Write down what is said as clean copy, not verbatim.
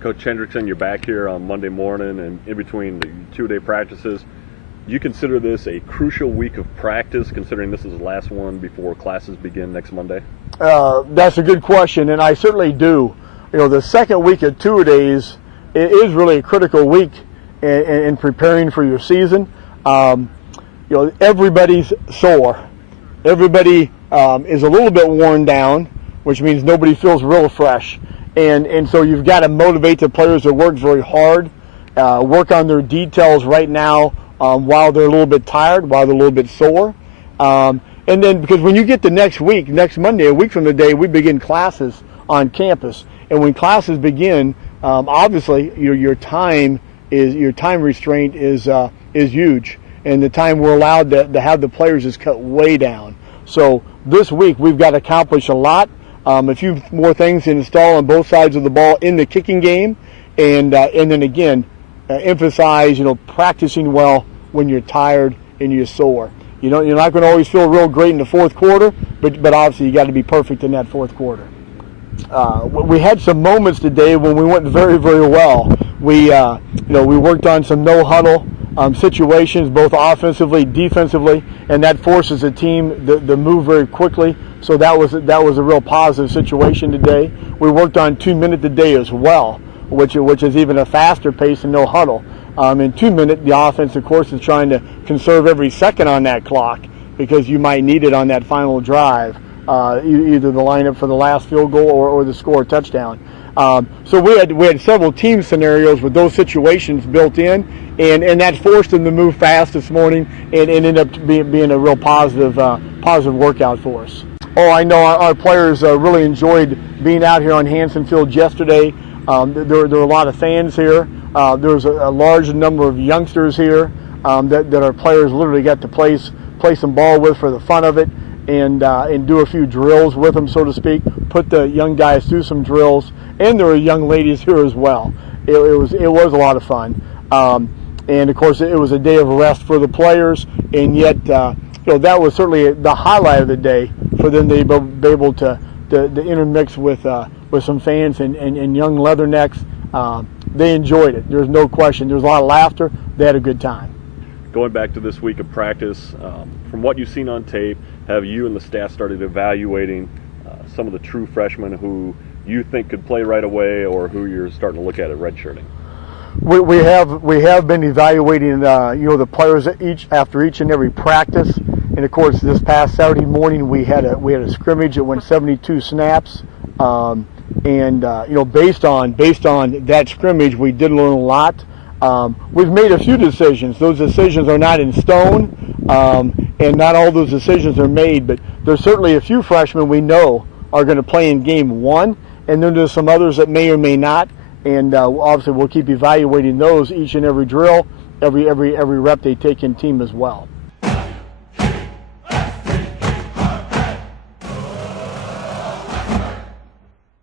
Coach Hendrickson, you're back here on Monday morning and in between the two-day practices. Do you consider this a crucial week of practice, considering this is the last one before classes begin next Monday? That's a good question, and I certainly do. The second week of two-a-days is really a critical week in preparing for your season. Everybody's sore. Everybody is a little bit worn down, which means nobody feels real fresh. And so you've got to motivate the players to work very hard, work on their details right now while they're a little bit tired, while they're a little bit sore. And then because when you get to next week, next Monday, a week from today, we begin classes on campus. And when classes begin, obviously your time restraint is huge. And the time we're allowed to have the players is cut way down. So this week we've got to accomplish a lot. A few more things to install on both sides of the ball in the kicking game, and then again, emphasize practicing well when you're tired and you're sore. You're not going to always feel real great in the fourth quarter, but obviously you got to be perfect in that fourth quarter. We had some moments today when we went very, very well. We worked on some no huddle situations, both offensively, defensively, and that forces a team to move very quickly. So that was a real positive situation today. We worked on 2-minute today as well, which is even a faster pace than no huddle. In 2-minute, the offense, of course, is trying to conserve every second on that clock because you might need it on that final drive, either the lineup for the last field goal or the score touchdown. So we had several team scenarios with those situations built in, and that forced them to move fast this morning and ended up being a real positive workout for us. Oh, I know our players really enjoyed being out here on Hanson Field yesterday. There were a lot of fans here. There was a large number of youngsters here that our players literally got to play some ball with for the fun of it and do a few drills with them, so to speak, put the young guys through some drills. And there were young ladies here as well. It was a lot of fun. And, of course, it was a day of rest for the players, and yet that was certainly the highlight of the day for them to be able to intermix with some fans and young leathernecks. They enjoyed it. There's no question. There was a lot of laughter. They had a good time. Going back to this week of practice, from what you've seen on tape, have you and the staff started evaluating some of the true freshmen who you think could play right away or who you're starting to look at redshirting? We have been evaluating the players after each and every practice, and of course this past Saturday morning we had a scrimmage that went 72 snaps, and based on that scrimmage we did learn a lot. We've made a few decisions. Those decisions are not in stone, and not all those decisions are made, but there's certainly a few freshmen we know are going to play in game one, and then there's some others that may or may not. And obviously we'll keep evaluating those each and every drill, every rep they take in team as well.